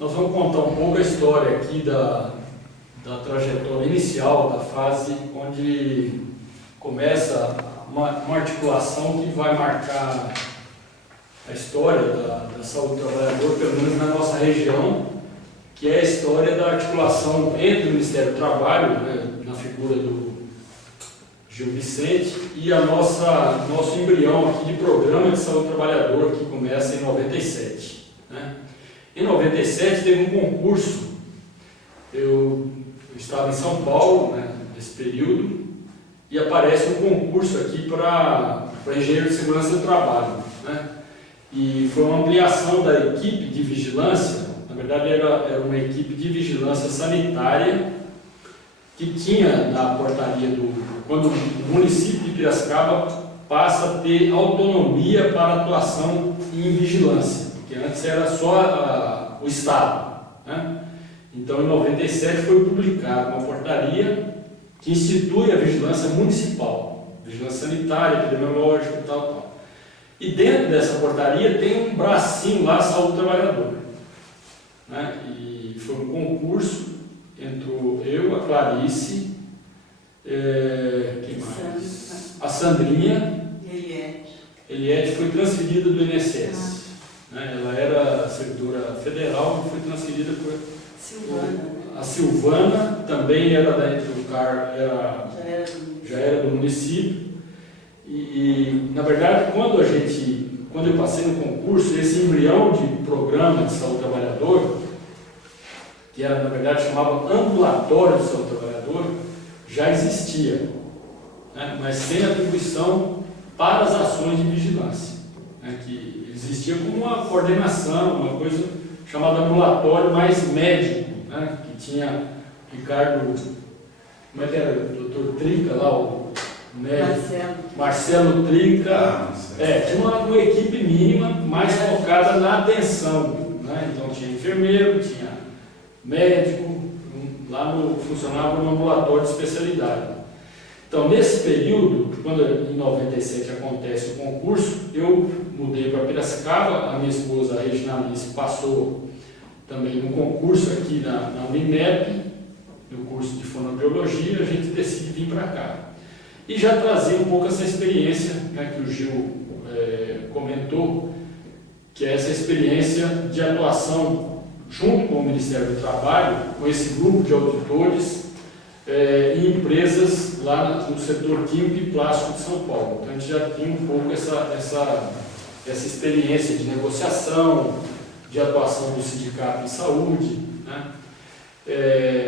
Nós vamos contar um pouco a história aqui da trajetória inicial, da fase onde começa uma articulação que vai marcar a história da saúde do trabalhador, pelo menos na nossa região, que é a história da articulação entre o Ministério do Trabalho, né, na figura do Gil Vicente, e a nosso embrião aqui de programa de saúde do trabalhador, que começa em 97. Né? Em 97 teve um concurso, eu estava em São Paulo, né, nesse período, e aparece um concurso aqui para engenheiro de segurança do trabalho. Né? E foi uma ampliação da equipe de vigilância, na verdade era uma equipe de vigilância sanitária que tinha na portaria quando o município de Piracicaba passa a ter autonomia para atuação em vigilância, porque antes era só o Estado. Né? Então, em 97 foi publicada uma portaria que institui a vigilância municipal, vigilância sanitária, epidemiológica e tal. E dentro dessa portaria tem um bracinho lá, saúde do trabalhador. Né? E foi um concurso entre eu, a Clarice, quem mais? A Sandrinha. Eliette foi transferida do INSS. Né? Ela era servidora federal e foi transferida por Silvana. A Silvana também era dentro do CAR, já era do município. E na verdade, quando eu passei no concurso, esse embrião de programa de saúde do trabalhador, que era, na verdade, chamava ambulatório de saúde do trabalhador, já existia, né? Mas sem atribuição para as ações de vigilância, né? Que existia como uma coordenação, uma coisa chamada ambulatório mais médico, né? Que tinha Ricardo, como é que era? O doutor Trinca lá, o médico, Marcelo Trinca, tinha uma equipe mínima mais focada na atenção, né? Então tinha enfermeiro, tinha médico, funcionava no ambulatório de especialidade. Então, nesse período, quando em 97 acontece o concurso, eu mudei para Piracicaba, a minha esposa, a Regina Alice, passou também no concurso aqui na Unimep, no curso de fonoaudiologia, a gente decide vir para cá. E já trazia um pouco essa experiência, né, que o Gil comentou, que é essa experiência de atuação junto com o Ministério do Trabalho, com esse grupo de auditores, em empresas lá no setor químico e plástico de São Paulo. Então a gente já tinha um pouco essa experiência de negociação, de atuação do sindicato em saúde. Né?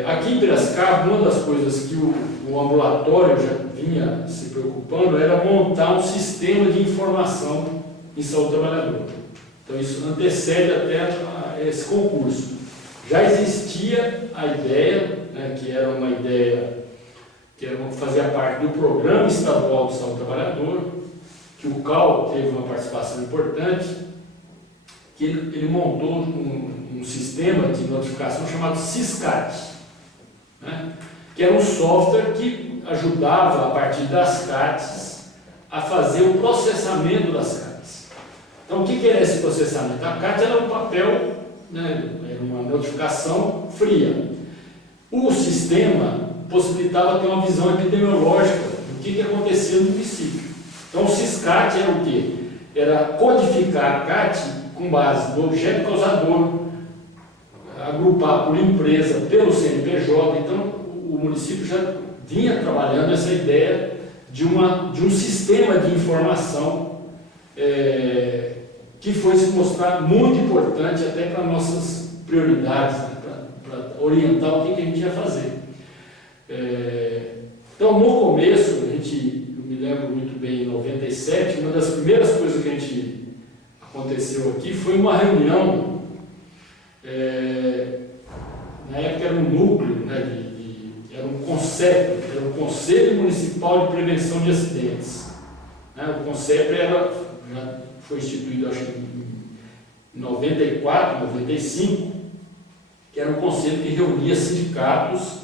Aqui em Piracicaba, uma das coisas que o ambulatório já vinha se preocupando era montar um sistema de informação em saúde do trabalhador. Então isso antecede até esse concurso. Já existia a ideia, né, que era uma ideia que fazia parte do Programa Estadual de Saúde do Trabalhador, que o CAL teve uma participação importante, que ele montou um sistema de notificação chamado SISCAT, né, que era um software que ajudava, a partir das CATs, a fazer o processamento das CATs. Então, o que era esse processamento? A CAT era um papel, né, era uma notificação fria. O sistema possibilitava ter uma visão epidemiológica do que acontecia no município. Então, o SISCAT era o quê? Era codificar a CAT com base no objeto causador, agrupar por empresa, pelo CNPJ. Então, o município já vinha trabalhando essa ideia de um sistema de informação que foi se mostrar muito importante até para nossas prioridades, né? Para orientar o que a gente ia fazer. Então, no começo, eu me lembro muito bem, em 97, uma das primeiras coisas que aconteceu aqui foi uma reunião, na época era um núcleo, né, era um conceito, era o Conselho Municipal de Prevenção de Acidentes. Né? O conceito já foi instituído, acho que em 94, 95, que era um conselho que reunia sindicatos.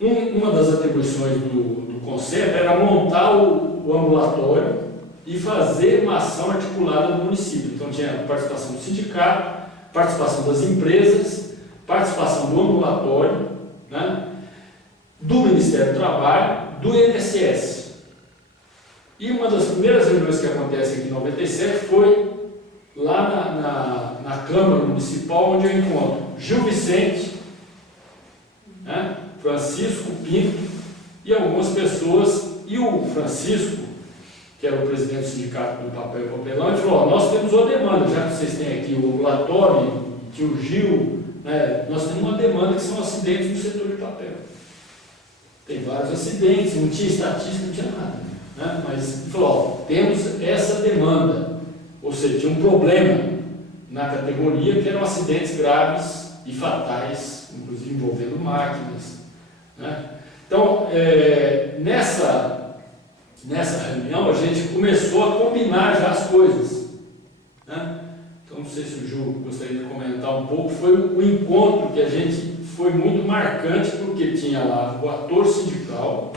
Uma das atribuições do conselho era montar o ambulatório e fazer uma ação articulada no município. Então tinha a participação do sindicato, participação das empresas, participação do ambulatório, né? Do Ministério do Trabalho, do INSS. E uma das primeiras reuniões que acontece aqui em 97 foi lá na Câmara Municipal, onde eu encontro Gil Vicente, né? Francisco Pinto e algumas pessoas, e o Francisco, que era o presidente do Sindicato do Papel e Papelão, ele falou: nós temos uma demanda, já que vocês têm aqui o ambulatório, que o Gil, né, nós temos uma demanda que são acidentes no setor de papel. Tem vários acidentes, não tinha estatística, não tinha nada, né? Mas ele falou: temos essa demanda, ou seja, tinha um problema na categoria que eram acidentes graves e fatais, inclusive envolvendo máquinas, né? Então, nessa reunião a gente começou a combinar já as coisas, né? Então, não sei se o Ju gostaria de comentar um pouco. Foi o encontro que a gente foi muito marcante, porque tinha lá o ator sindical,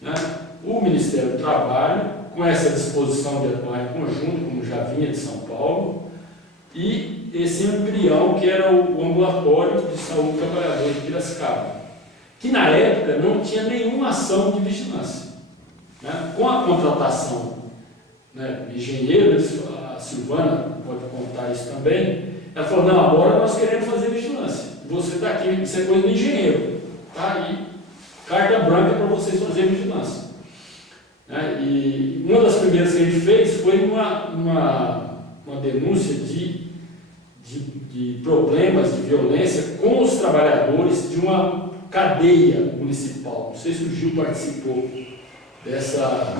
né? O Ministério do Trabalho, com essa disposição de atuar em conjunto, como já vinha de São Paulo, e esse embrião que era o ambulatório de saúde do trabalhador de Piracicaba, que na época não tinha nenhuma ação de vigilância, né? Com a contratação, né, de engenheiros, a Silvana pode contar isso também, ela falou: não, agora nós queremos fazer vigilância, você está aqui, isso é coisa do engenheiro, está aí, carta branca para vocês fazerem vigilância, né? E uma das primeiras que a gente fez foi uma denúncia de problemas de violência com os trabalhadores de uma cadeia municipal. Não sei se o Gil participou dessa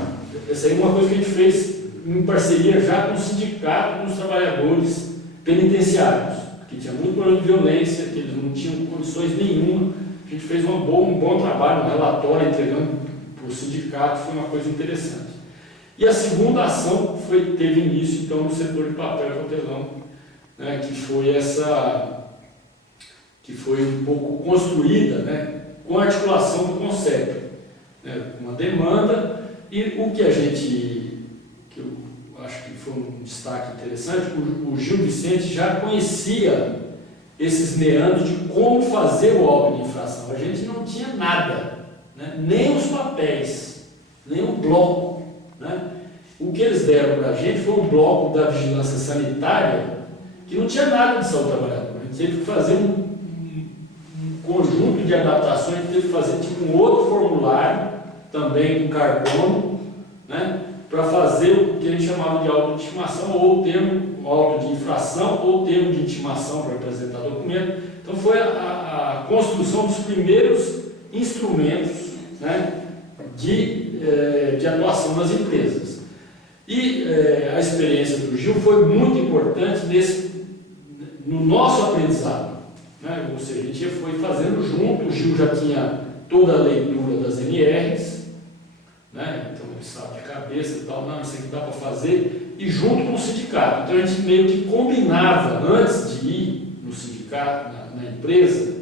aí, uma coisa que a gente fez em parceria já com o sindicato, com os trabalhadores penitenciários, que tinha muito problema de violência, que eles não tinham condições nenhuma. A gente fez um bom trabalho, um relatório entregando para o sindicato, foi uma coisa interessante. E a segunda ação teve início então no setor de papel e papelão, né, que foi um pouco construída, né, com a articulação do conceito, né, uma demanda, e o que eu acho que foi um destaque interessante, o Gil Vicente já conhecia esses meandros de como fazer o auto de infração. A gente não tinha nada, né, nem os papéis, nem o bloco, né. O que eles deram para a gente foi um bloco da vigilância sanitária que não tinha nada de saúde trabalhador. A gente teve que fazer um conjunto de adaptações, a gente teve que fazer tipo um outro formulário, também com carbono, né, para fazer o que a gente chamava de auto de intimação, ou termo auto de infração, ou termo de intimação para apresentar documento. Então foi a construção dos primeiros instrumentos, né, de atuação nas empresas. E a experiência do Gil foi muito importante no nosso aprendizado, né? Ou seja, a gente foi fazendo junto, o Gil já tinha toda a leitura das NRs, né? Então ele sabe de cabeça e tal, não, isso aqui dá para fazer, e junto com o sindicato. Então a gente meio que combinava, antes de ir no sindicato, na empresa,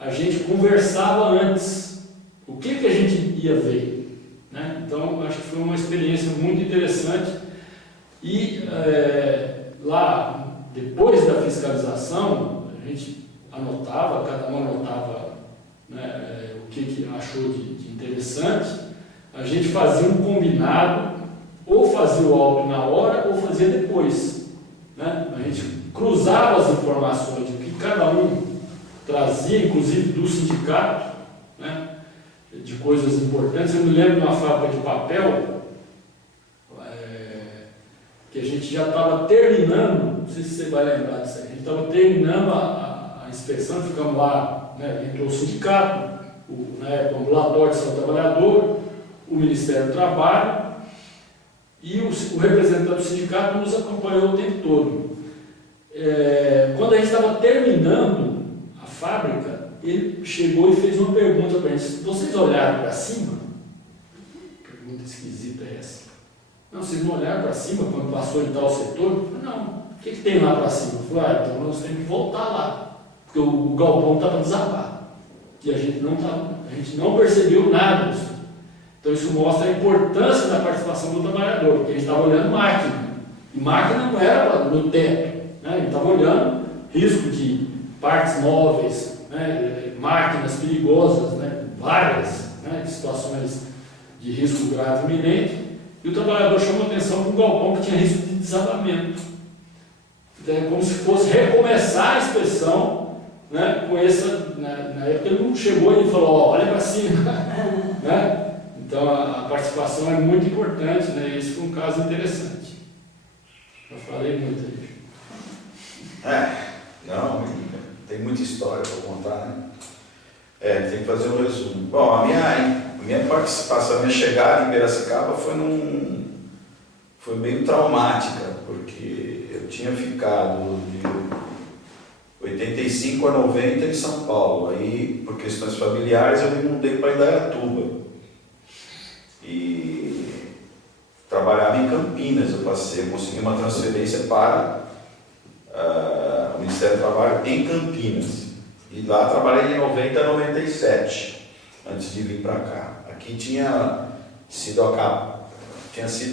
a gente conversava antes, o que a gente ia ver, né? Então acho que foi uma experiência muito interessante. E lá, depois da fiscalização, a gente anotava, cada um anotava, né, o que achou de interessante. A gente fazia um combinado, ou fazia o auto na hora, ou fazia depois, né? A gente cruzava as informações, o que cada um trazia, inclusive do sindicato, né, de coisas importantes. Eu me lembro de uma fábrica de papel, que a gente já estava terminando, não sei se você vai lembrar disso aí, a gente estava terminando a inspeção, ficamos lá, né, entrou o sindicato, o ambulatório de saúde do trabalhador, o Ministério do Trabalho, e o representante do sindicato nos acompanhou o tempo todo. Quando a gente estava terminando a fábrica, ele chegou e fez uma pergunta para a gente: vocês olharam para cima? Pergunta esquisita é essa. Não, vocês não olharam para cima quando passou em tal setor? Eu falei: não, o que tem lá para cima? Eu falei: então nós temos que voltar lá, porque o galpão estava desabado, e a gente não percebeu nada disso. Então isso mostra a importância da participação do trabalhador, porque a gente estava olhando máquina, e máquina não era no teto, né? A gente estava olhando risco de partes móveis, né, máquinas perigosas, né, várias, né, situações de risco grave iminente, e o trabalhador chamou atenção para um galpão que tinha risco de desabamento. Então, é como se fosse recomeçar a inspeção, né, com essa, na época ele não chegou e falou, ó, olha para cima, né? Então a participação é muito importante, né? Esse foi um caso interessante. Eu falei muito aí. Não, tem muita história para contar, né? Tem que fazer um resumo. Bom, a minha participação, a minha chegada em Piracicaba foi meio traumática, porque eu tinha ficado de 85 a 90 em São Paulo. Aí, por questões familiares, eu me mudei para Indaiatuba. E trabalhava em Campinas. Eu consegui uma transferência para o Ministério do Trabalho em Campinas. E lá trabalhei de 90 a 97, antes de vir para cá. Aqui tinha sido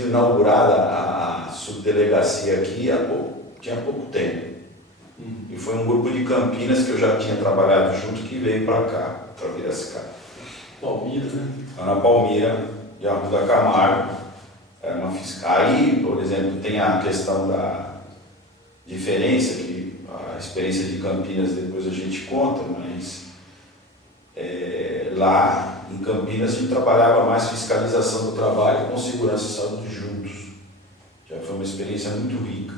inaugurada a subdelegacia aqui tinha pouco tempo. E foi um grupo de Campinas que eu já tinha trabalhado junto que veio para cá, para Piracicaba. Palmira, né? Ana Palmira, de Arruda Camargo, era uma fiscal. Aí, por exemplo, tem a questão da diferença, que a experiência de Campinas depois a gente conta, mas lá em Campinas a gente trabalhava mais fiscalização do trabalho com segurança e saúde juntos. Já foi uma experiência muito rica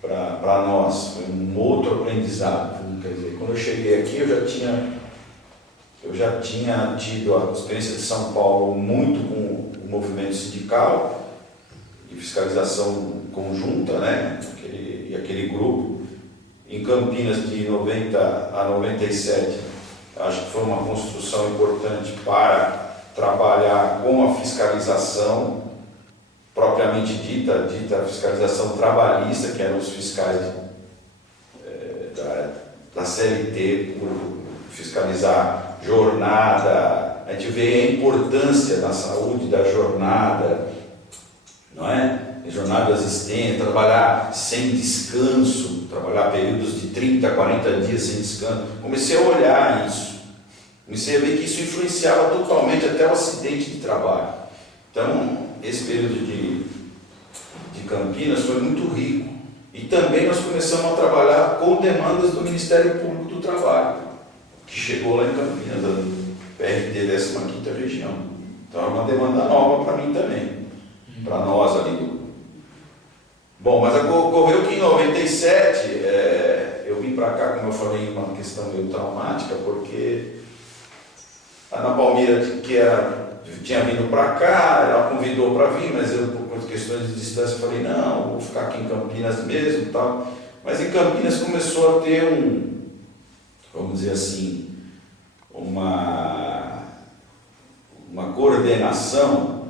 para nós, foi um outro aprendizado. Quer dizer, quando eu cheguei aqui eu já tinha tido a experiência de São Paulo muito com o movimento sindical e fiscalização conjunta, né? Aquele grupo. Em Campinas, de 90 a 97, acho que foi uma construção importante para trabalhar com a fiscalização propriamente dita a fiscalização trabalhista, que eram os fiscais da CLT, por fiscalizar jornada. A gente vê a importância na saúde da jornada, não é? Jornada assistente, trabalhar sem descanso, trabalhar períodos de 30, 40 dias sem descanso. Comecei a olhar isso, comecei a ver que isso influenciava totalmente até o acidente de trabalho. Então, esse período de Campinas foi muito rico. E também nós começamos a trabalhar com demandas do Ministério Público do Trabalho, que chegou lá em Campinas, da PRT 15ª Região. Então, era uma demanda nova para mim também, para nós ali. Bom, mas ocorreu que em 97 eu vim para cá, como eu falei, uma questão meio traumática, porque a Ana Palmira, que tinha vindo para cá, ela convidou para vir, mas eu, por questões de distância, falei, não, vou ficar aqui em Campinas mesmo e tal. Mas em Campinas começou a ter vamos dizer assim, uma coordenação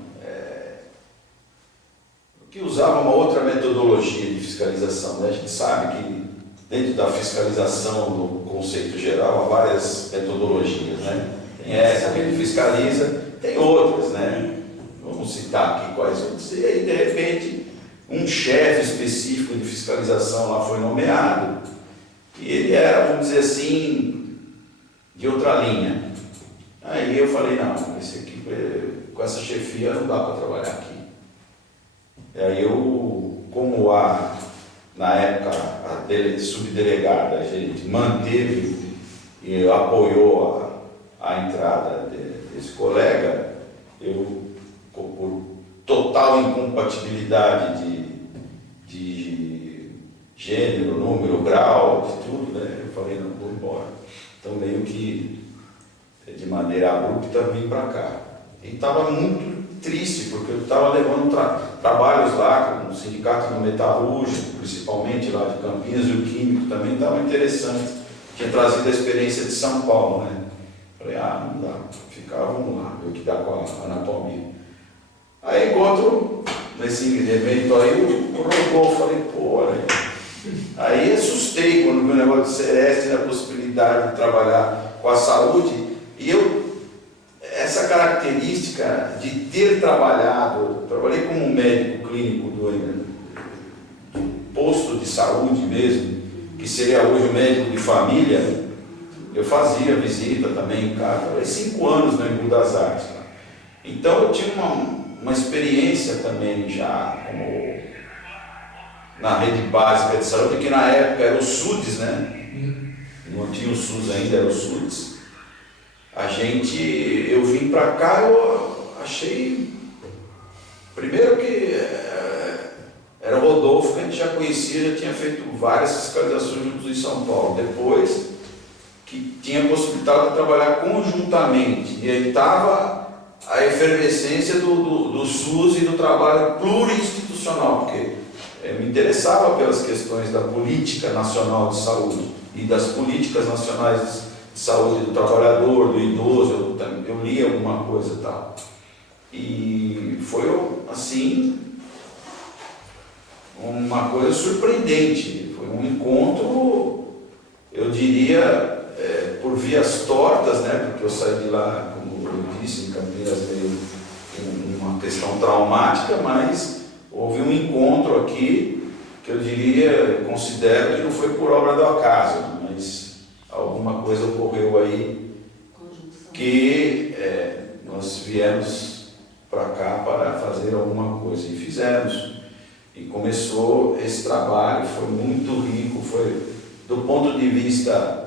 que usava uma outra metodologia de fiscalização, né? A gente sabe que dentro da fiscalização, do conceito geral, há várias metodologias, né? Tem essa que ele fiscaliza, tem outras, né? Vamos citar aqui quais outras. E aí, de repente, um chefe específico de fiscalização lá foi nomeado, e ele era, vamos dizer assim, de outra linha. Aí eu falei, não, esse aqui, com essa chefia não dá para trabalhar aqui. E aí eu, como na época a subdelegada, a gente manteve e apoiou a entrada desse colega, eu, por total incompatibilidade de gênero, número, grau, de tudo, né? Eu falei, não, vou embora. Então, meio que, de maneira abrupta, vim para cá. E estava muito triste, porque eu estava levando trabalhos lá com o sindicato do metalúrgico, principalmente lá de Campinas, e o químico também estava interessante. Tinha trazido a experiência de São Paulo, né? Falei, não dá, vamos lá, ver o que dá com a Ana Palmira. Aí encontro, nesse evento aí, o robô, falei, pô, olha. Aí assustei quando vi o negócio de Sereste, a possibilidade de trabalhar com a saúde, e essa característica de ter trabalhado, trabalhei como médico clínico do posto de saúde mesmo, que seria hoje o médico de família, eu fazia visita também em casa. Trabalhei 5 anos no Embu das Artes. Então eu tinha uma experiência também já como na rede básica de saúde, que na época era o SUDES, né? Não tinha o SUS ainda, era o SUDES. Eu vim para cá, eu achei, primeiro que era o Rodolfo, que a gente já conhecia, já tinha feito várias fiscalizações juntos em São Paulo. Depois, que tinha a possibilidade de trabalhar conjuntamente, e aí estava a efervescência do SUS e do trabalho plurinstitucional, porque me interessava pelas questões da política nacional de saúde e das políticas nacionais de saúde do trabalhador, do idoso, eu li alguma coisa e tal. E foi assim, uma coisa surpreendente, foi um encontro, eu diria, por vias tortas, né? Porque eu saí de lá, como eu disse, em Campinas, meio uma questão traumática, mas houve um encontro aqui que eu diria, eu considero que não foi por obra do acaso, mas alguma coisa ocorreu aí que nós viemos para cá para fazer alguma coisa e fizemos. E começou esse trabalho, foi muito rico, foi do ponto de vista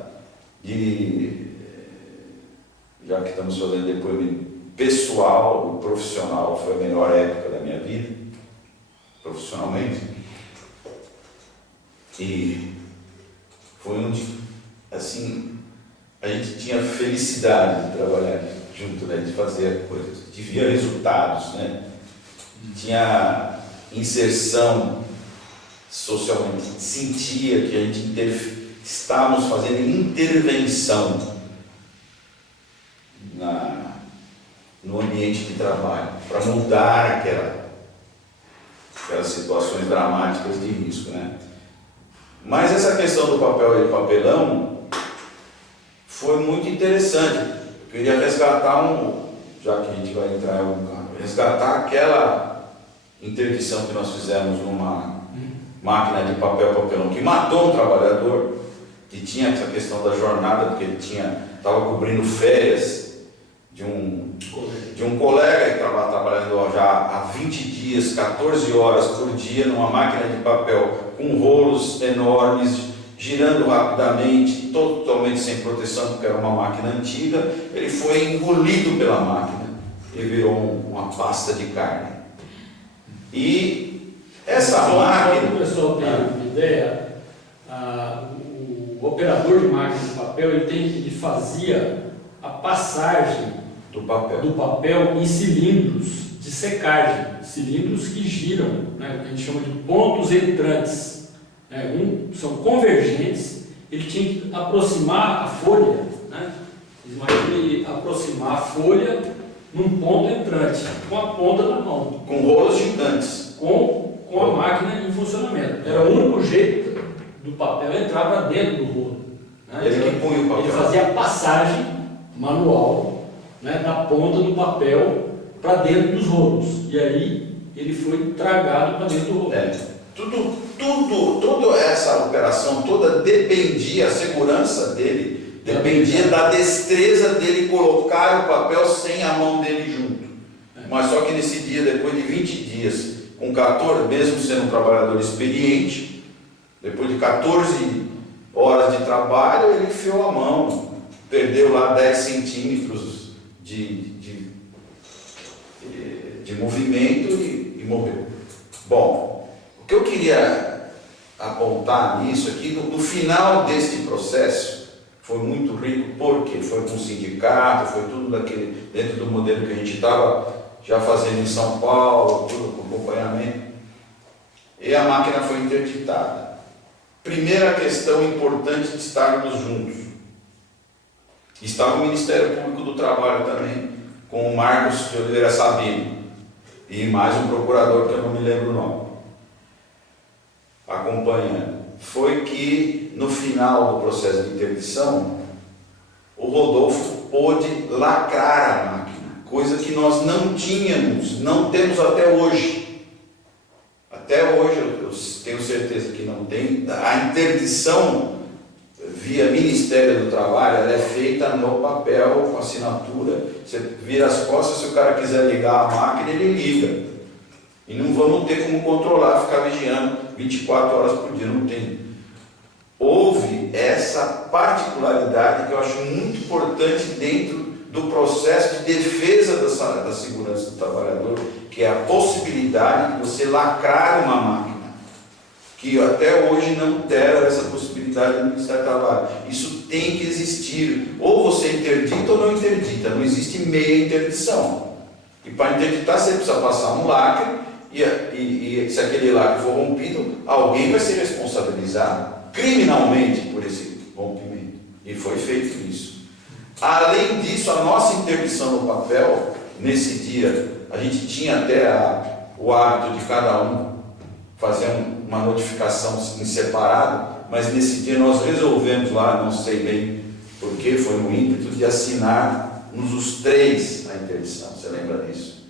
já que estamos fazendo depoimento pessoal e profissional, foi a melhor época da minha vida, profissionalmente. E foi onde, assim, a gente tinha felicidade de trabalhar junto, né, de fazer coisas, de ver resultados, né? Tinha inserção socialmente, sentia que a gente estávamos fazendo intervenção no ambiente de trabalho, para mudar aquelas situações dramáticas de risco, né? Mas essa questão do papel e papelão foi muito interessante. Eu queria resgatar já que a gente vai entrar em algum carro, resgatar aquela interdição que nós fizemos numa máquina de papelão que matou um trabalhador, que tinha essa questão da jornada, porque ele estava cobrindo férias de um colega que estava trabalhando já há 20 dias, 14 horas por dia, numa máquina de papel com rolos enormes, girando rapidamente, totalmente sem proteção, porque era uma máquina antiga. Ele foi engolido pela máquina e virou uma pasta de carne. E essa máquina... Para o pessoal ter uma ideia, o operador de máquina de papel ele fazia a passagem do papel em cilindros de secagem, cilindros que giram, né, que a gente chama de pontos entrantes, né, são convergentes. Ele tinha que aproximar a folha, né, imagine aproximar a folha num ponto entrante, com a ponta na mão, com rolos gigantes, com a máquina em funcionamento. Era o único jeito do papel entrar para dentro do rolo, né? Ele que punha o papel. Ele fazia a passagem manual, né, da ponta do papel para dentro dos rolos, e aí ele foi tragado para dentro do rolo. Toda essa operação toda dependia, a segurança dele dependia da destreza dele colocar o papel sem a mão dele junto. Mas só que nesse dia, depois de 20 dias, com 14, mesmo sendo um trabalhador experiente, depois de 14 horas de trabalho, ele enfiou a mão, perdeu lá 10 centímetros de movimento e morreu. Bom, o que eu queria apontar nisso aqui, no final deste processo, foi muito rico, porque foi com o sindicato, foi tudo dentro do modelo que a gente estava já fazendo em São Paulo, tudo com acompanhamento, e a máquina foi interditada. Primeira questão importante de estarmos juntos. Estava o Ministério Público do Trabalho também, com o Marcos de Oliveira Sabino, e mais um procurador que eu não me lembro o nome, acompanhando. Foi que no final do processo de interdição, o Rodolfo pôde lacrar a máquina, coisa que nós não tínhamos, não temos até hoje. Até hoje, eu tenho certeza que não tem. A interdição via Ministério do Trabalho, ela é feita no papel, com assinatura. Você vira as costas, se o cara quiser ligar a máquina, ele liga. E não vamos ter como controlar, ficar vigiando 24 horas por dia, não tem. Houve essa particularidade que eu acho muito importante dentro do processo de defesa da segurança do trabalhador, que é a possibilidade de você lacrar uma máquina, que até hoje não deram essa possibilidade no Ministério do Trabalho. Isso tem que existir. Ou você interdita ou não interdita. Não existe meia interdição. E para interditar você precisa passar um lacre, e se aquele lacre for rompido, alguém vai ser responsabilizado criminalmente por esse rompimento. E foi feito isso. Além disso, a nossa interdição no papel, nesse dia, a gente tinha até o hábito de cada um fazer uma notificação em separado, mas nesse dia nós resolvemos lá, não sei bem porquê, foi no ímpeto de assinarmos os três a interdição. Você lembra disso?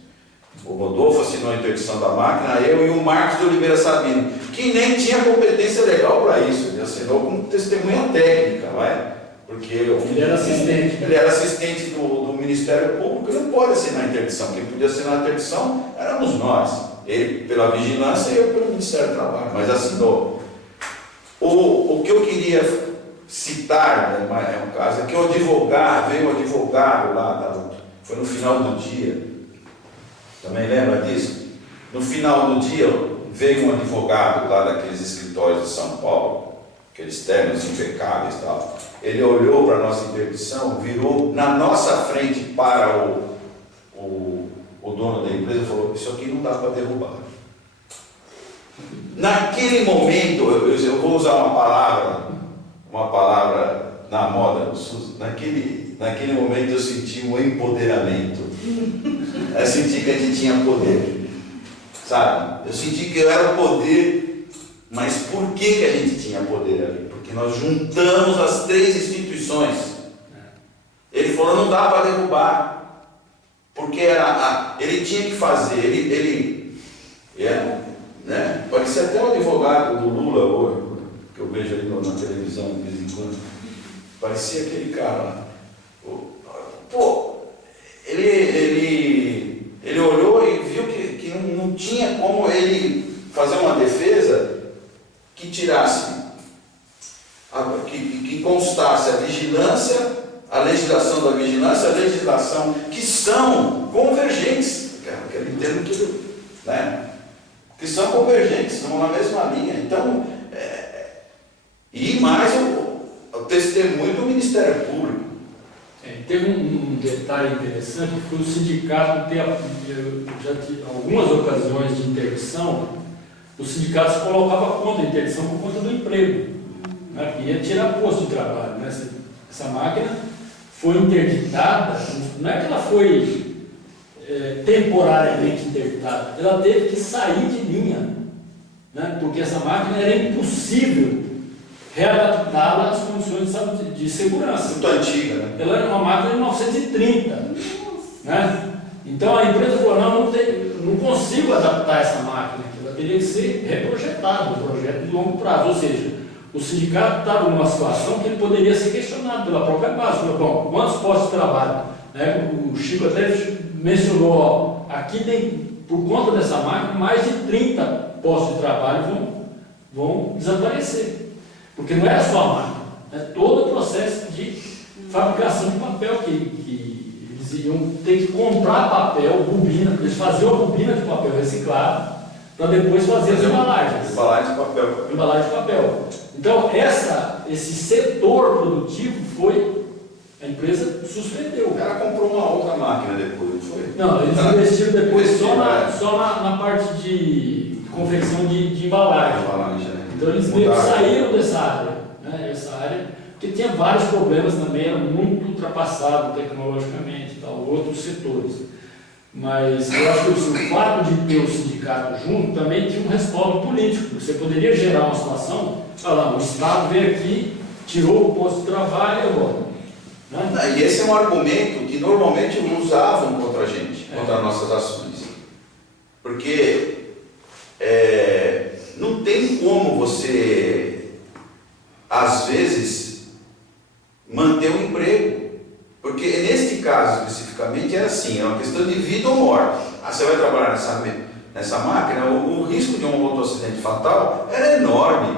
O Rodolfo assinou a interdição da máquina, eu e o Marcos de Oliveira Sabino, que nem tinha competência legal para isso, ele assinou como testemunha técnica, não é? Porque ele era assistente. Ele era assistente do Ministério Público, ele não pode assinar a interdição. Quem podia assinar a interdição éramos nós. Ele pela vigilância e eu pelo Ministério do Trabalho, mas assinou. O que eu queria citar, né, é um caso, é que o advogado, veio um advogado lá, foi no final do dia, também lembra disso? No final do dia veio um advogado lá daqueles escritórios de São Paulo, aqueles ternos impecáveis e tal. Ele olhou para a nossa interdição, virou na nossa frente para o dono da empresa e falou: isso aqui não dá para derrubar. Naquele momento, eu vou usar uma palavra na moda do SUS, naquele momento eu senti um empoderamento. Eu senti que a gente tinha poder, sabe? Eu senti que eu era o poder, mas por que a gente tinha poder ali? Porque nós juntamos as três instituições. Ele falou: não dá para derrubar, porque ele tinha que fazer, ele né? Parecia até o advogado do Lula hoje, que eu vejo ali na televisão de vez em quando, parecia aquele cara lá. Pô, ele olhou e viu que não tinha como ele fazer uma defesa que tirasse, que constasse a vigilância, a legislação da vigilância, a legislação, que são convergentes, aquele termo que são convergentes, estão na mesma linha. Então, e mais o testemunho do Ministério Público. Teve um detalhe interessante, que foi o sindicato ter, já tive algumas ocasiões de interdição, o sindicato se colocava contra a interdição por conta do emprego, né? Ia tirar posto de trabalho, né? Essa máquina foi interditada, não é que ela foi temporariamente interditada, ela teve que sair de linha, né? Porque essa máquina era impossível readaptá-la às condições de segurança. Muito antiga, né? Ela era uma máquina de 1930. Né? Então a empresa falou: não consigo adaptar essa máquina, ela teria que ser reprojetada, um projeto de longo prazo. Ou seja, o sindicato estava numa situação que ele poderia ser questionado pela própria base. Falou: bom, quantos postos de trabalho? Né? O Chico até mencionou, aqui tem, por conta dessa máquina, mais de 30 postos de trabalho vão desaparecer. Porque não era só a máquina, é todo o processo de fabricação de papel que eles iam ter que comprar papel, bobina, eles faziam a bobina de papel reciclado para depois fazer as embalagens. Embalagem de papel. Embalagem de papel. Então, esse setor produtivo a empresa suspendeu. O cara comprou uma outra máquina depois, não foi? Não, eles investiram depois só na parte de confecção de embalagem. Então eles meio que saíram dessa área, né? Essa área, porque tinha vários problemas também, era muito ultrapassado tecnologicamente, outros setores. Mas eu acho que o fato de ter o sindicato junto também tinha um respaldo político, porque você poderia gerar uma situação, falar: o Estado veio aqui, tirou o posto de trabalho e agora. Né? E esse é um argumento que normalmente usavam contra a gente, contra as nossas ações. Porque não tem como você, às vezes, manter o emprego. Porque neste caso especificamente era assim, é uma questão de vida ou morte. Você vai trabalhar nessa máquina, o risco de um outro acidente fatal era enorme,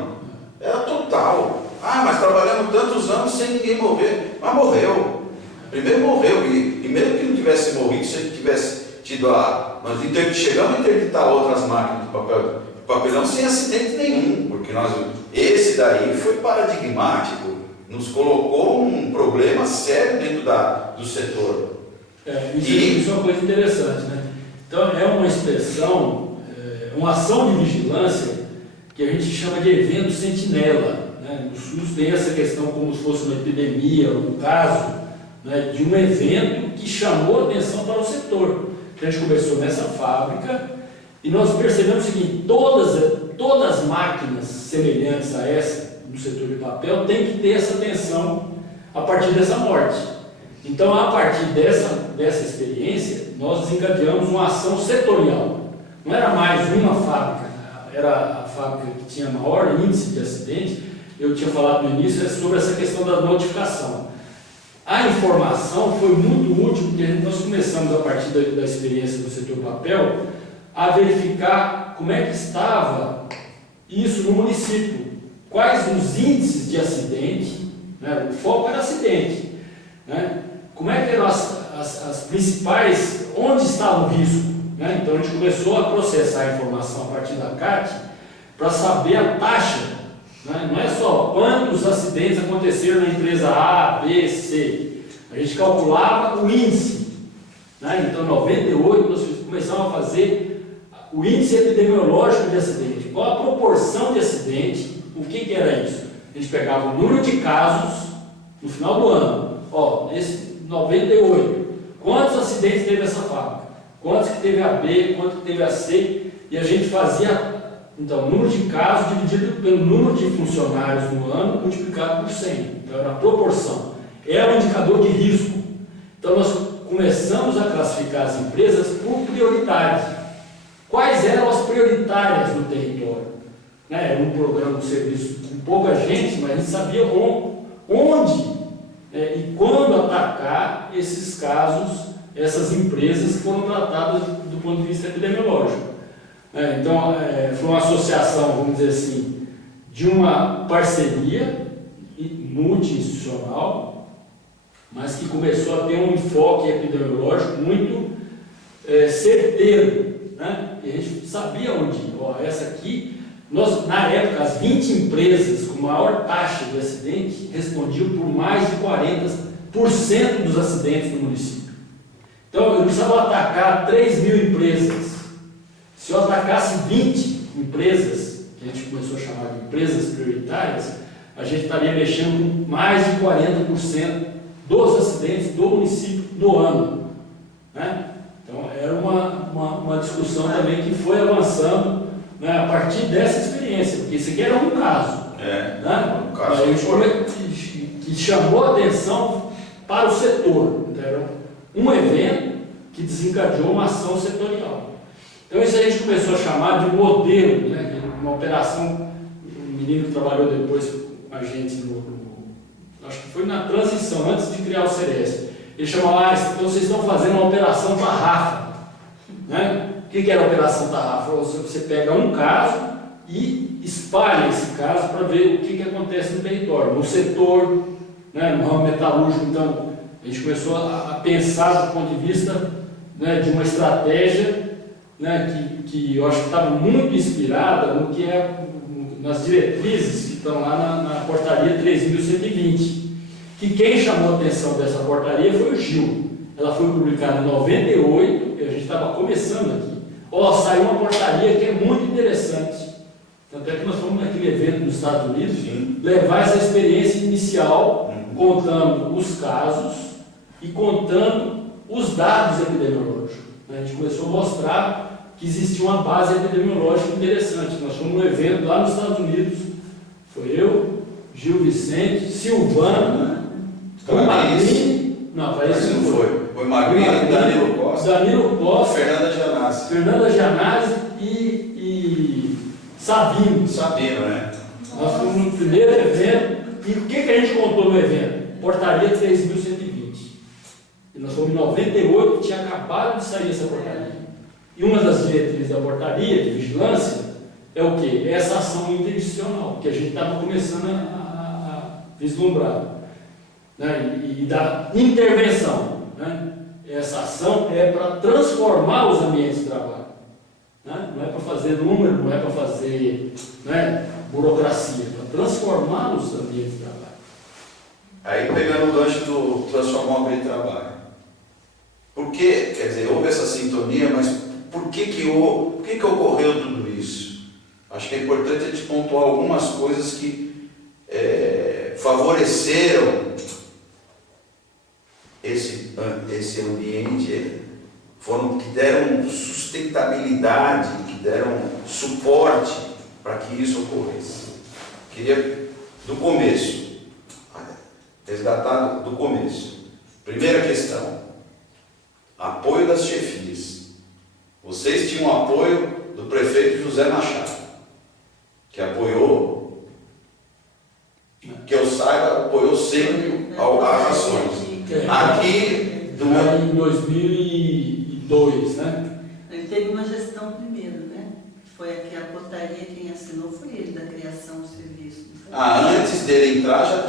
era total. Mas trabalhamos tantos anos sem ninguém morrer. Mas morreu. Primeiro morreu, e mesmo que não tivesse morrido, se ele tivesse tido nós chegamos a interditar outras máquinas de papelão sem acidente nenhum, porque esse daí foi paradigmático, nos colocou um problema sério dentro do setor. Isso é uma coisa interessante, né? Então é uma expressão, uma ação de vigilância que a gente chama de evento sentinela. Né? No SUS tem essa questão como se fosse uma epidemia, um caso, né, de um evento que chamou atenção para o setor. A gente começou nessa fábrica e nós percebemos o seguinte: todas as máquinas semelhantes a essa no setor de papel têm que ter essa atenção a partir dessa morte. Então, a partir dessa experiência, nós desencadeamos uma ação setorial. Não era mais uma fábrica, era a fábrica que tinha maior índice de acidente. Eu tinha falado no início sobre essa questão da notificação. A informação foi muito útil, porque nós começamos, a partir da experiência do setor papel, a verificar como é que estava isso no município, quais os índices de acidente, né? O foco era acidente, né? Como é que eram as principais, onde estava o risco, né? Então a gente começou a processar a informação a partir da CAT para saber a taxa, né? Não é só quantos acidentes aconteceram na empresa A, B, C, a gente calculava o índice, né? Então em 98 nós começamos a fazer o índice epidemiológico de acidente, qual a proporção de acidente, o que era isso? A gente pegava o número de casos no final do ano, nesse 98, quantos acidentes teve essa fábrica, quantos que teve a B, quantos que teve a C, e a gente fazia, então, o número de casos dividido pelo número de funcionários no ano, multiplicado por 100, então era a proporção, era um indicador de risco. Então nós começamos a classificar as empresas por prioridade. Quais eram as prioritárias no território? Era um programa de serviço com pouca gente, mas a gente sabia onde e quando atacar esses casos, essas empresas que foram tratadas do ponto de vista epidemiológico. Então, foi uma associação, vamos dizer assim, de uma parceria multi-institucional, mas que começou a ter um enfoque epidemiológico muito certeiro, né? E a gente sabia onde ir. Essa aqui, na época, as 20 empresas com maior taxa de acidente respondiam por mais de 40% dos acidentes no município. Então, eu precisava atacar 3 mil empresas. Se eu atacasse 20 empresas, que a gente começou a chamar de empresas prioritárias, a gente estaria mexendo com mais de 40% dos acidentes do município no ano, né? Então, era uma discussão também que foi avançando, né, a partir dessa experiência, porque isso aqui era um caso, né? Um caso que chamou a atenção para o setor. Então, era um evento que desencadeou uma ação setorial. Então, isso a gente começou a chamar de modelo, né? Uma operação, um menino que trabalhou depois com a gente, acho que foi na transição, antes de criar o Ceresp. Ele chamava, então vocês estão fazendo uma operação tarrafa, né? O que era a operação tarrafa? Você pega um caso e espalha esse caso para ver o que acontece no território, no setor, né? No ramo metalúrgico. Então, a gente começou a pensar do ponto de vista, né, de uma estratégia, né, que eu acho que estava muito inspirada no que nas diretrizes que estão lá na portaria 3.120, que quem chamou a atenção dessa portaria foi o Gil. Ela foi publicada em 98 e a gente estava começando aqui. Saiu uma portaria que é muito interessante. Tanto é que nós fomos naquele evento nos Estados Unidos, levar essa experiência inicial, contando os casos e contando os dados epidemiológicos. A gente começou a mostrar que existia uma base epidemiológica interessante. Nós fomos num evento lá nos Estados Unidos, foi eu, Gil Vicente, Silvana, Magrini, não, parece que não foi. Foi Magrini, Danilo Costa, Fernanda Gianazzi e Sabino. Sabino, né? Nós fomos no primeiro evento, e o que a gente contou no evento? portaria 3.120. E nós fomos em 98, tinha acabado de sair essa portaria. E uma das diretrizes da portaria de vigilância é o quê? É essa ação interdisciplinar, que a gente estava começando a vislumbrar. Né? E da intervenção. Né? Essa ação é para transformar os ambientes de trabalho. Né? Não é para fazer número, não é para fazer, né, burocracia, é para transformar os ambientes de trabalho. Aí pegando o gancho do transformar o ambiente de trabalho. Por que, quer dizer, houve essa sintonia, mas por que ocorreu tudo isso? Acho que é importante a gente pontuar algumas coisas que favoreceram esse ambiente, que deram sustentabilidade, que deram suporte para que isso ocorresse. Queria, do começo, resgatar do começo. Primeira questão, apoio das chefias. Vocês tinham apoio do prefeito José Machado, que apoiou, que eu saiba, apoiou sempre as ações. Aqui, em 2002, né? Ele teve uma gestão primeiro, né? Foi aqui a portaria, quem assinou foi ele, da criação do serviço. Antes dele entrar, já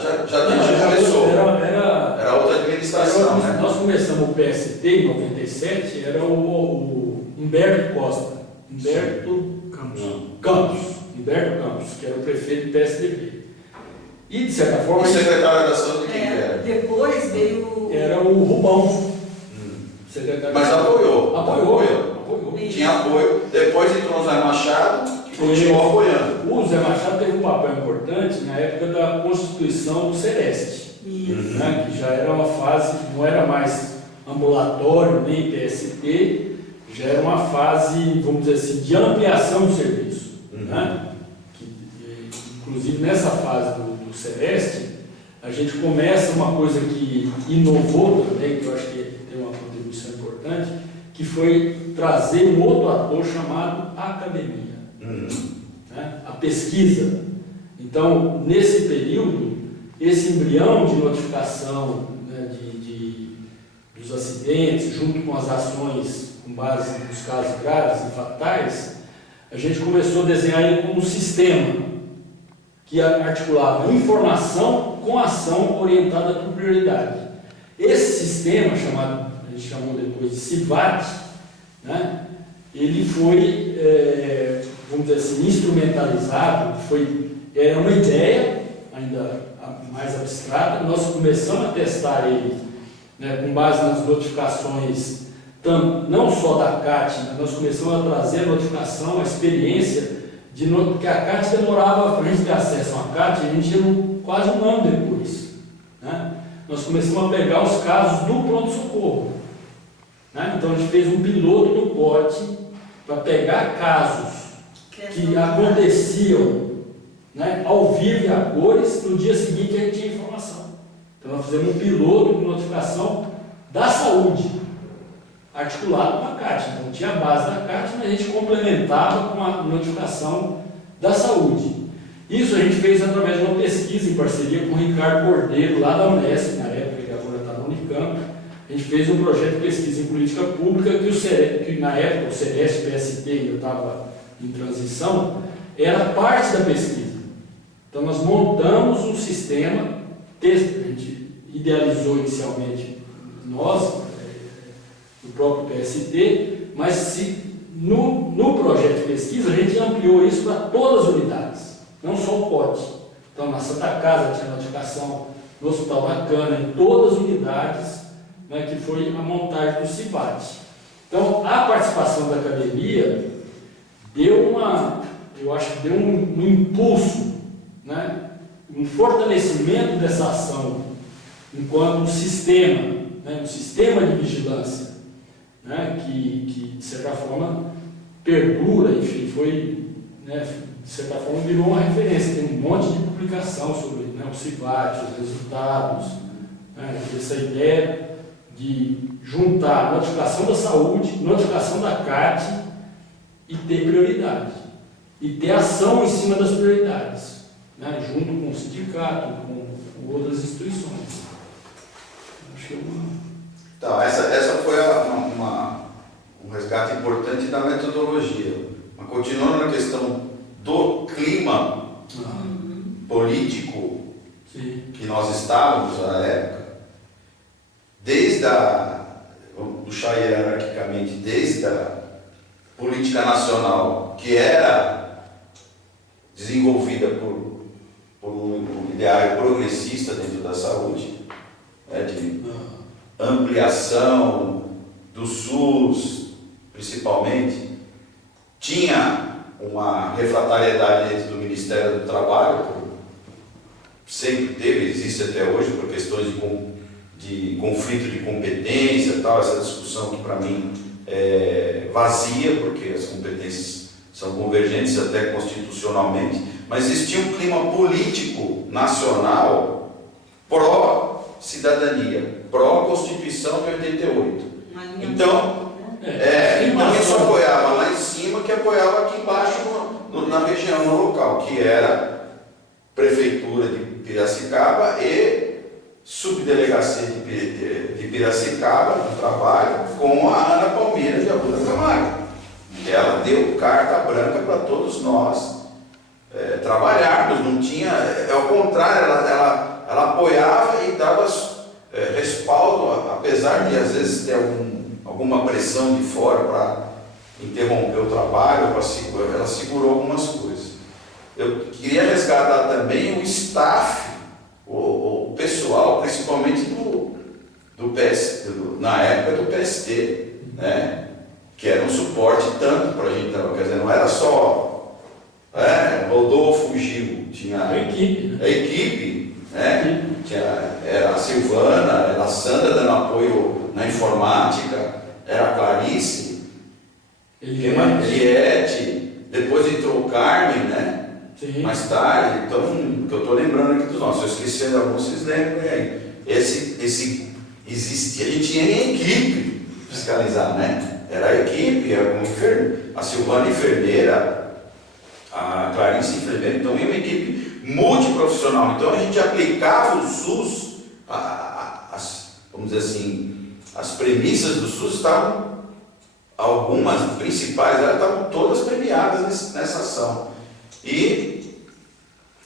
começou. Era outra administração, né? Nós começamos o PST em 97, era o Humberto Costa. Humberto Campos, que era o prefeito do PSDB. E, de certa forma... O secretário da Saúde quem era? Depois veio... Era o Rubão. Mas apoiou. Tinha apoio. Depois entrou o Zé Machado e continuou apoiando. O Zé Machado teve um papel importante na época da constituição do Sereste, né, que já era uma fase, não era mais ambulatório nem PST, já era uma fase, vamos dizer assim, de ampliação do serviço. Né? Inclusive nessa fase do Sereste, a gente começa uma coisa que inovou também, que eu acho que tem uma contribuição importante, que foi trazer um outro ator chamado academia, né? A pesquisa. Então, nesse período, esse embrião de notificação, né, dos acidentes, junto com as ações com base nos casos graves e fatais, a gente começou a desenhar ele como um sistema que articulava informação com ação orientada por prioridade. Esse sistema, chamado, a gente chamou depois de CIVAT, né, ele foi, vamos dizer assim, instrumentalizado, era uma ideia ainda mais abstrata. Nós começamos a testar ele, né, com base nas notificações, não só da CAT, mas nós começamos a trazer a notificação, a experiência, porque a CAT demorava para a gente ter acesso à CAT, a gente ia quase um ano depois. Né? Nós começamos a pegar os casos do pronto-socorro. Né? Então a gente fez um piloto no POT para pegar casos que aconteciam, né, ao vivo e a cores, no dia seguinte a gente tinha informação. Então nós fizemos um piloto de notificação da saúde, articulado com a CAT. Então tinha a base da CAT, mas a gente complementava com a notificação da saúde. Isso a gente fez através de uma pesquisa em parceria com o Ricardo Cordeiro, lá da Unesp, na época, que agora está na Unicamp. A gente fez um projeto de pesquisa em política pública que na época o Sereste PST ainda estava em transição, era parte da pesquisa. Então nós montamos um sistema, a gente idealizou inicialmente nós, o próprio PST, mas no projeto de pesquisa a gente ampliou isso para todas as unidades, não só o POT. Então na Santa Casa tinha notificação, no Hospital da Cana, em todas as unidades, né, que foi a montagem do CIVAT. Então a participação da academia eu acho que deu um impulso, né, um fortalecimento dessa ação enquanto um sistema, né, um sistema de vigilância, né, que de certa forma perdura, enfim, foi, né, de certa forma virou uma referência. Tem um monte de publicação sobre, né, o CIVAT, os resultados, né, essa ideia de juntar a notificação da saúde, notificação da CAT e ter prioridade, e ter ação em cima das prioridades, né, junto com o sindicato, com outras instituições. Acho que Então, essa foi um resgate importante da metodologia. Mas continuando na questão do clima político que nós estávamos na época, vamos puxar hierarquicamente, desde a política nacional, que era desenvolvida por um ideário progressista dentro da saúde, né, de ampliação do SUS, principalmente, tinha uma refratariedade dentro do Ministério do Trabalho, sempre teve, existe até hoje, por questões de conflito de competência e tal, essa discussão que para mim é vazia, porque as competências são convergentes até constitucionalmente, mas existia um clima político nacional pró-cidadania, pró-Constituição de 88. Então, então isso apoiava lá em cima, que apoiava aqui embaixo na região, no local, que era Prefeitura de Piracicaba e Subdelegacia de Piracicaba, no trabalho, com a Ana Palmeira de Arruda Camargo. Ela deu carta branca para todos nós trabalharmos, não tinha, ao contrário, ela apoiava e dava respaldo, apesar de às vezes ter alguma pressão de fora para interromper o trabalho, ela segurou algumas coisas. Eu queria resgatar também o staff, o pessoal, principalmente do PST, na época do PST, né? Que era um suporte tanto para a gente, quer dizer, não era só Rodolfo Gil, tinha a equipe, né? Era a Silvana, era a Sandra dando apoio na informática, era a Clarice, Eliette, depois entrou o Carmen, né? Sim. Mais tarde, então, que eu estou lembrando aqui dos nossos, se eu esqueci de alguns, vocês lembram aí. Existia, a gente tinha equipe fiscalizar, né? Era a equipe, a Silvana enfermeira, a Clarice enfermeira, então ia uma equipe multiprofissional. Então a gente aplicava o SUS, vamos dizer assim, as premissas do SUS estavam, algumas principais, elas estavam todas premiadas nessa ação. E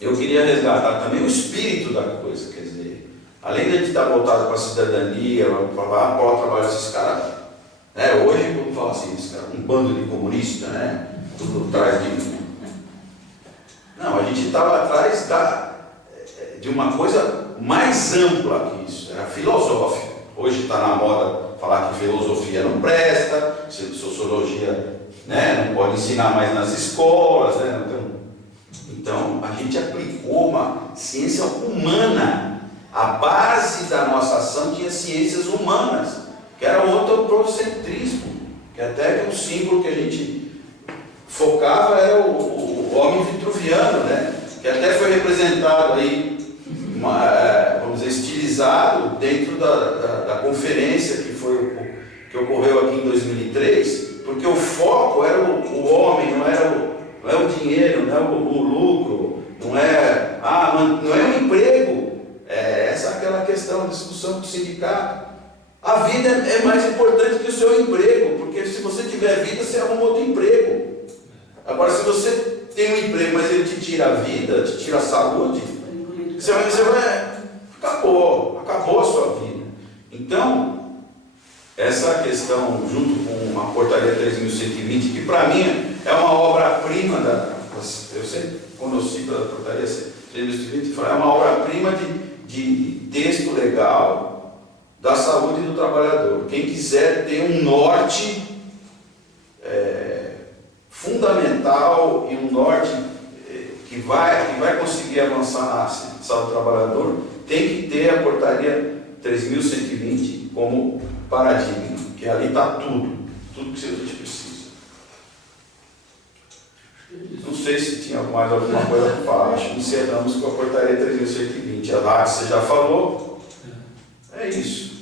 eu queria resgatar também o espírito da coisa, quer dizer, além de a gente estar voltado para a cidadania, para trabalhar esses caras, né? Hoje, como fala assim, um bando de comunistas, né? Tudo atrás de... Não, a gente estava atrás de uma coisa mais ampla que isso, era filosófica. Hoje está na moda falar que filosofia não presta, sociologia, né? Não pode ensinar mais nas escolas, né? Então, a gente aplicou uma ciência humana. A base da nossa ação tinha ciências humanas, que era o antropocentrismo, que até um símbolo que a gente focava era o homem vitruviano, né? Que até foi representado aí, vamos dizer, estilizado dentro da conferência que ocorreu aqui em 2003, porque o foco era o homem, não é o dinheiro, não é o lucro, não é o emprego. Essa é aquela questão, a discussão do sindicato. A vida é mais importante que o seu emprego, porque se você tiver vida, você arruma outro emprego. Agora, se você tem um emprego, mas ele te tira a vida, te tira a saúde, você vai acabou a sua vida. Então, essa questão, junto com a Portaria 3.120, que para mim é uma obra-prima eu sempre, quando eu cito a Portaria 3.120, é uma obra-prima de texto legal da saúde do trabalhador. Quem quiser ter um norte fundamental e um norte que vai conseguir avançar na saúde do trabalhador, tem que ter a Portaria 3.120 como paradigma, que ali está tudo que a gente precisa. Não sei se tinha mais alguma coisa para falar. Acho que encerramos com a Portaria 3.120. A DAC você já falou. É isso.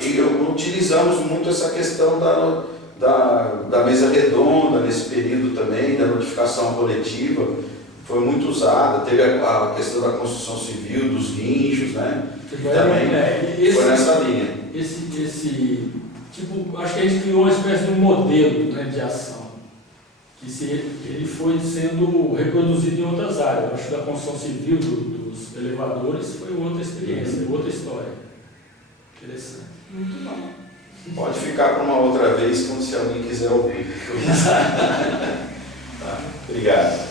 E utilizamos muito essa questão da mesa redonda nesse período também, da notificação coletiva. foi muito usada, teve a questão da construção civil, dos guinchos, né? Que também foi nessa linha. Tipo, acho que a gente criou uma espécie de um modelo, né, de ação, que ele foi sendo reproduzido em outras áreas. Eu acho que a construção civil dos elevadores foi outra experiência, outra história. Interessante. Muito bom. Pode ficar para uma outra vez, como se alguém quiser ouvir. Tá? Obrigado.